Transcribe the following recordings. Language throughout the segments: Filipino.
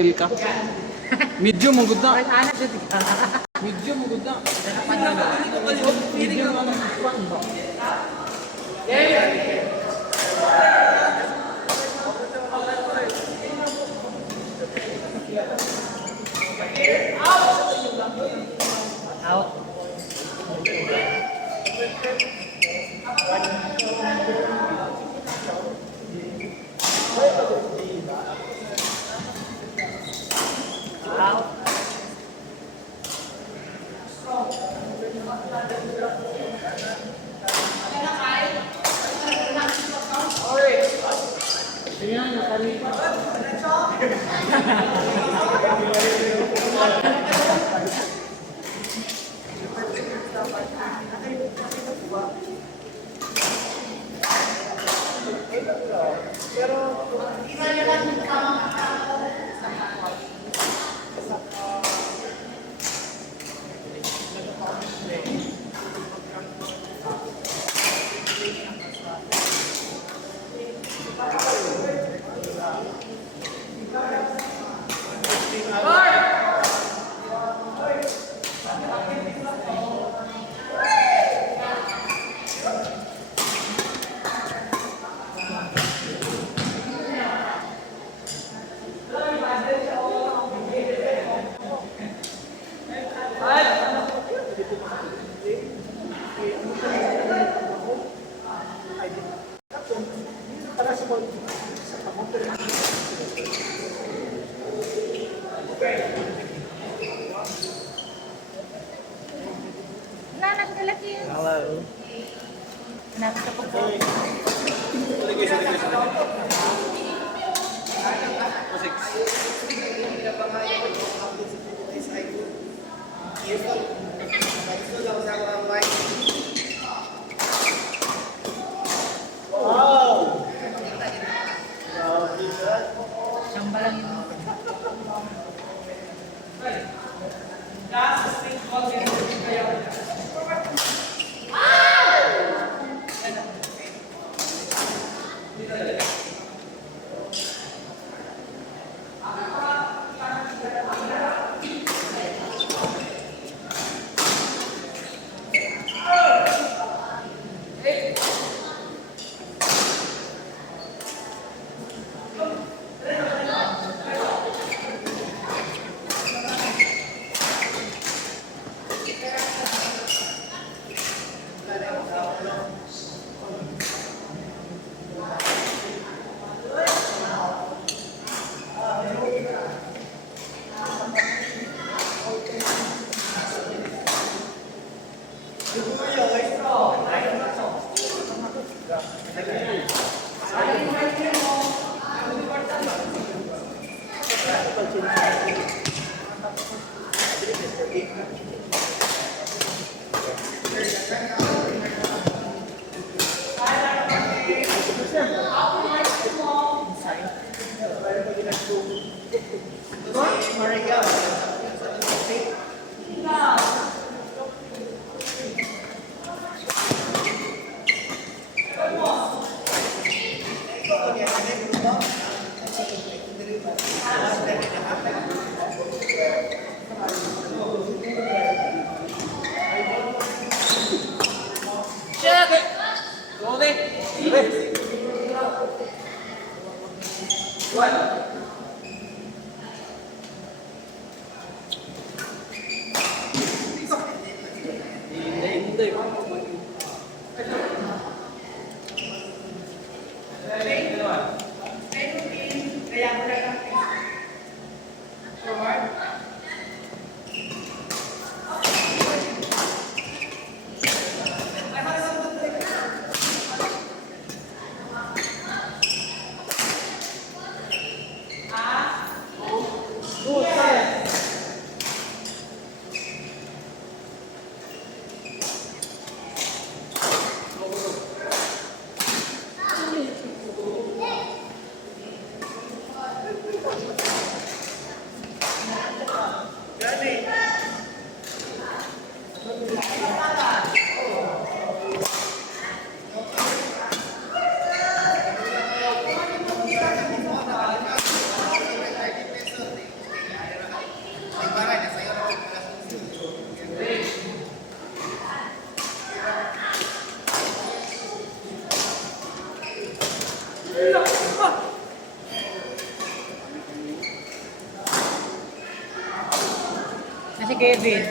L ka. Medium ang good na. Ay, anak siya. Medium ang good na. Medium ang out. Hello. Hanapin ka po. Siyamba lang yun. si Kevin.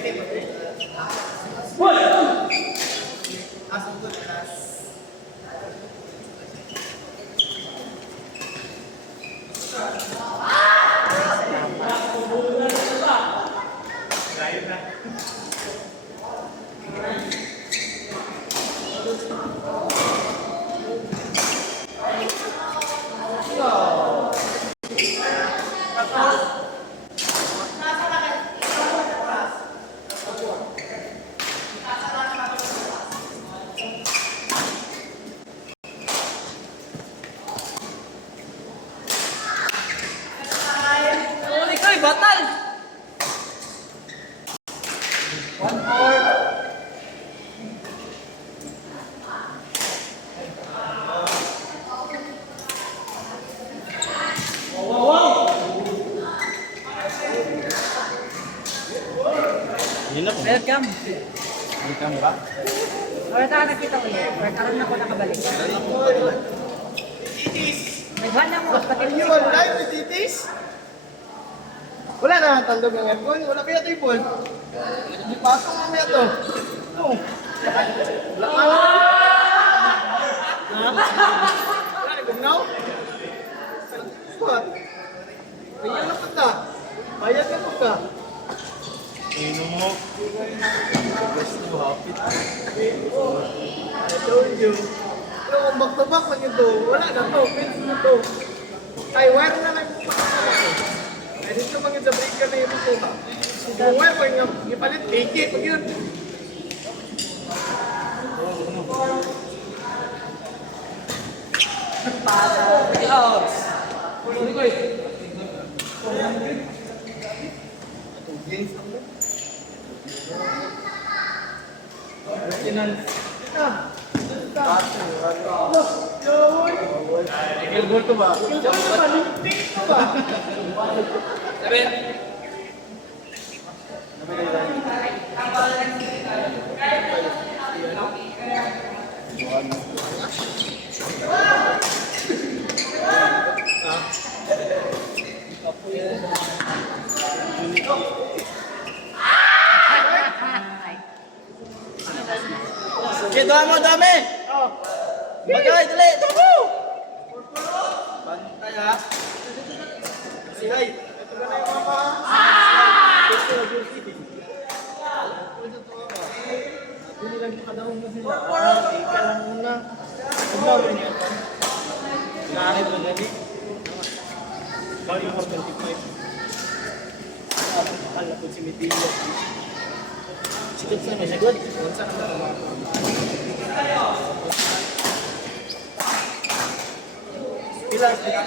Uli ka, batal! Welcome. Welcome ba? Wala ka nakita ko yun. Wala ka na ako nakabalik. Naghan mo. You want live with titis? Wala na, tandog ng aircon. Wala kaya ito yung ball. Hindi pasok mamaya to. No. Wala ka na. Ha? Wala na, gumnaw? What? Ayan na punta. Bayad ka po ka. Ino mo. Gusto hapit. I told you. Pero kung back to back lang ito, wala na to. Pins na to. Ay, wire na lang po pa. Ay, dito mangin sa breaker na yung ito ha. Kung wire ko yung ipalit, 8 pag yun. Outs! Uli ko eh. Tigil goal to ba? Tigil goal to ba? Tigil to ba? Sabi. Okay, doon mo, dami! Bagay, dali! Tumo! Bantay ha! Sihay! Ito na yung mama. Hindi lang makadahong na sila. Ika lang muna. Huwag mo niya. Nakakit mo dali. Bali mo 25. Mahal na po si Medina. Sikat sa may sagot. Unsa ka na Pilar kaya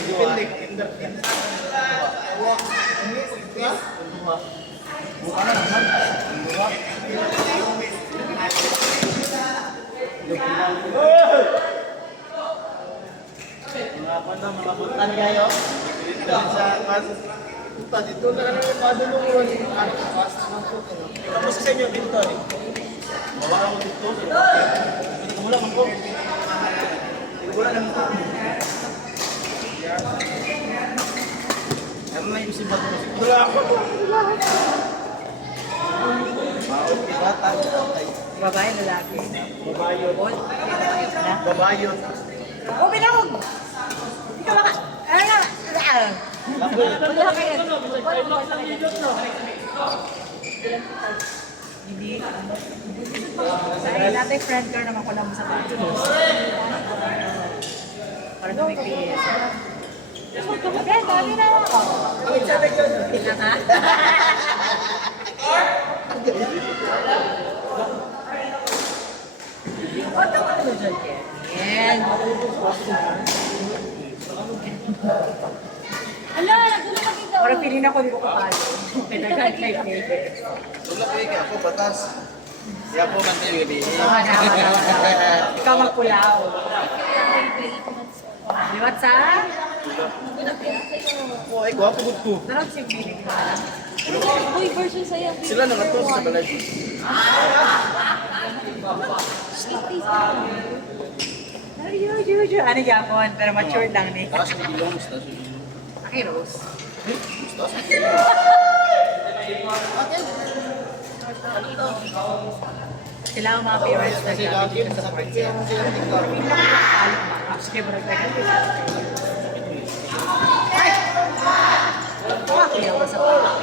depende kinder. Bukan naman. Mga puntan kayo. Sa puta dito na lang yung padulungan. Ano ka pas ng puta. Tapos sa inyo dito ni. Mawala ko dito. Wala man ko. Wala lang ko. Ang may musiba ko. Wala ako. Maot bata tay. Babae, lalaki. Babayot. Na? Babayot. Oh, binahog! Ikaw baka... Ano na? Wala kayo. Hindi. Dahil natin friend car naman ko lang sa bahay. Para sa may PS. Okay, dami na ako. Tingnan ka? Ano ka na dyan, Ken? Yan. Ala, nagulo makita. Parang piling ako di ko kapalo. Pinagkag kay Peter. Wala ko ako batas. Siya po man tayo gabi. Ikaw magpulaw. Liwat sa? Oh, ay gwapo gud ko. Sarap si piling mo. Boy version sa'yo. Sila na to sa balay. Ano yapon? Pero mature lang ni. Taas ni bilong, taas ni bilong. Kay Rose. Sila ang mga parents na Kasi gamit lagi dito sa sa sports. pagkira ng sila TikTok. Sige, bro. Okay, ako sa pag.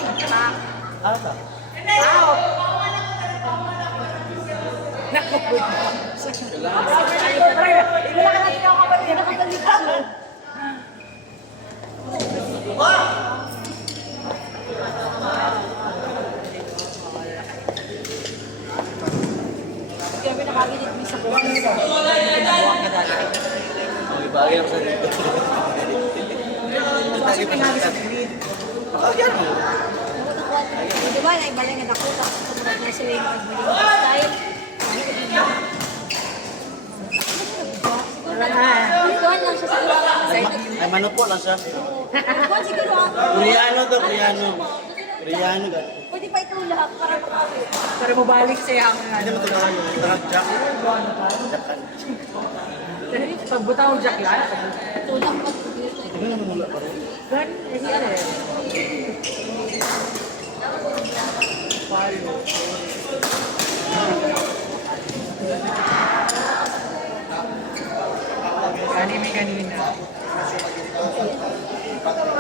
Ano ka? Out! Naku! Wala ka natin ako kapatid. Nakatalig ka. Kaya nakakalit mo sa buwan. Buwan ka dali. Ibagay ako sa dito. Kasi pinagi sa grid. Oh, yan mo. Di ba, naibalik nga ako sa sumunod na sila yung style. Ikuan lang siya siguro ako na side. Ay, manupo lang siya. Ikuan siguro ako. Koreano to, Koreano. Koreano ka. Pwede pa itulak para makawin. Para mabalik siya ang Hindi mo tulungan yung drag jack. Jackan. pagbutaw jack yan. Tulak pa. Tignan naman wala pa rin. Gan, hindi ano eh. Palo. Kani may kanina.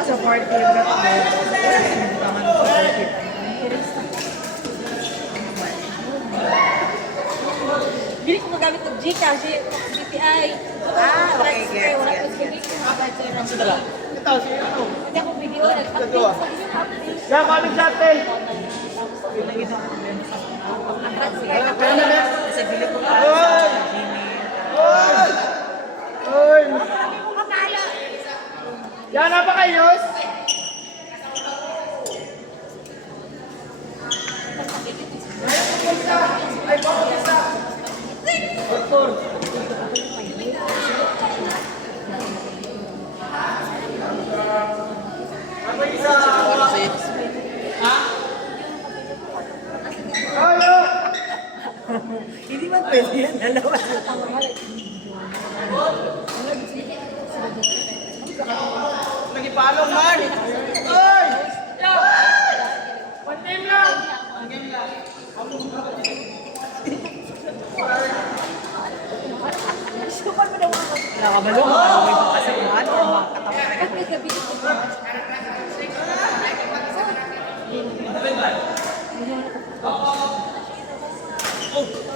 Sa party, brat mo. Tangan sa party. Bili ko magamit ng Gcash, BPI. Okay, Transfer, wala yes, ko sige ko mabadya ng Ito, sige ako. Hindi ako video, nag-update Dalawa. sa iyo, update. Yan, kami sa atin. Ang transfer. Kasi bili ko pa Oy! sa Gmail. Oy! Oy! Sabi ko kapala. Yan na ba kayo? Hindi man pwede yan, dalawa. Nagipalong man! Oy! One game lang! Nakabalo, makakaway pa kasamaan or makakatawa. Okay, gabi ko.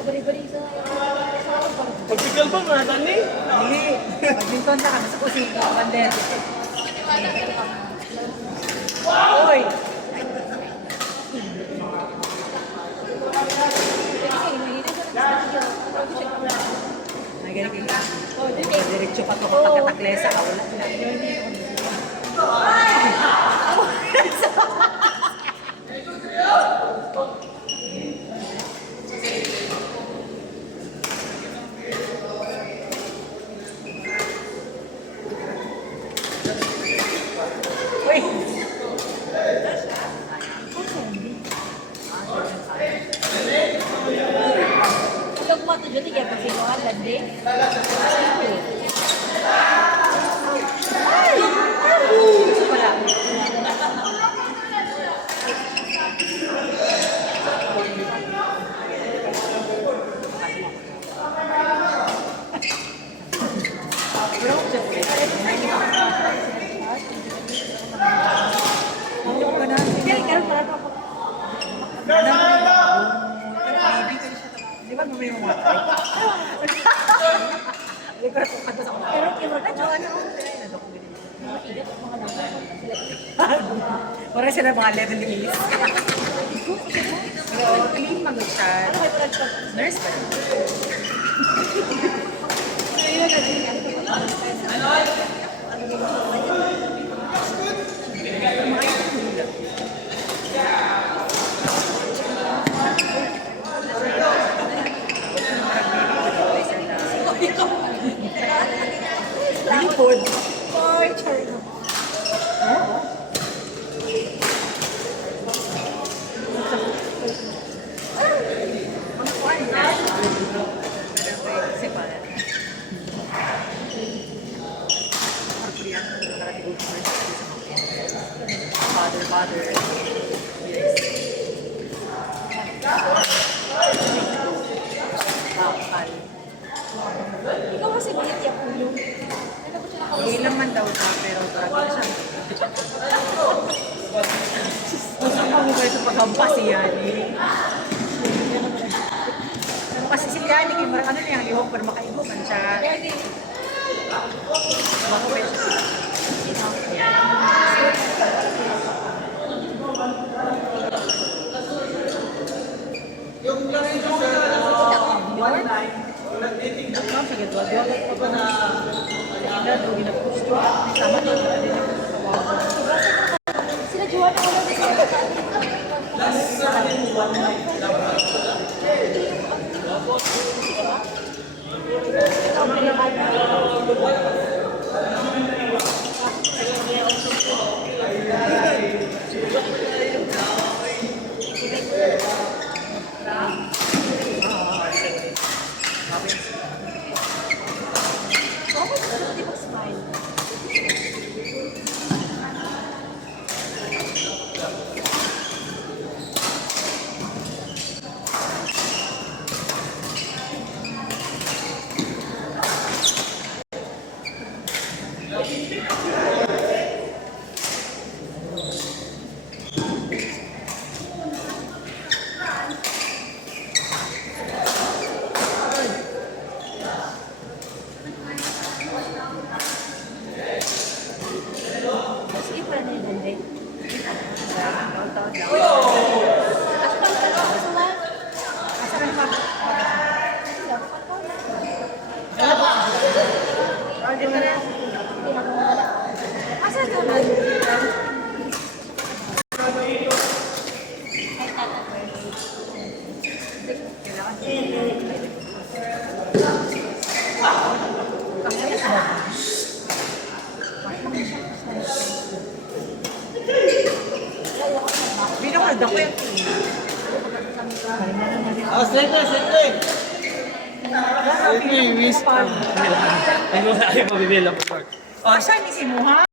Bari-bari sa Pagpigal ba mga tani? Hindi. Badminton na kami sa kusina. Bander. Uy! Ay, ganun ka. Diretso pa ito pagkataklesa ka. Wala na. Uy! Pag mo ito dyan, hindi ka sinuhan, landi. Gusto pala. Pero kung siya pala, ano ka na? Sige, karoon pala pa. Di ba may mga Di ba kung kanta sa Pero kaya ka dyan, Para sila mga level is. Pero hindi mag-chat. Nurse ba? Lipod. torture. father. Bakal. Ikaw kasi bilit yung ulo. Hindi lang man daw siya, pero grabe na siya. Gusto ko mo ba ito paghampas si Yani? Ano kasi si Yani, kay marang ano niya, ihok para makaihuman siya. Makapit siya. Ma'am, sige, dua-dua pa ba na ina do ginapusto? Sama na din ako tawagan. Sila Juan ang ulo dito. Okay, di ba smile? Sige pala na yung ganda. Taon-taon lang. Kasi pang talaga sa lahat. Asa ka pa? Hindi ka na. Asa ka ba? Bino ko nagdako yung Ah, straight na, straight na. miss. Ay, wala kayo mabibila po, Mark. Asa ni si Muha?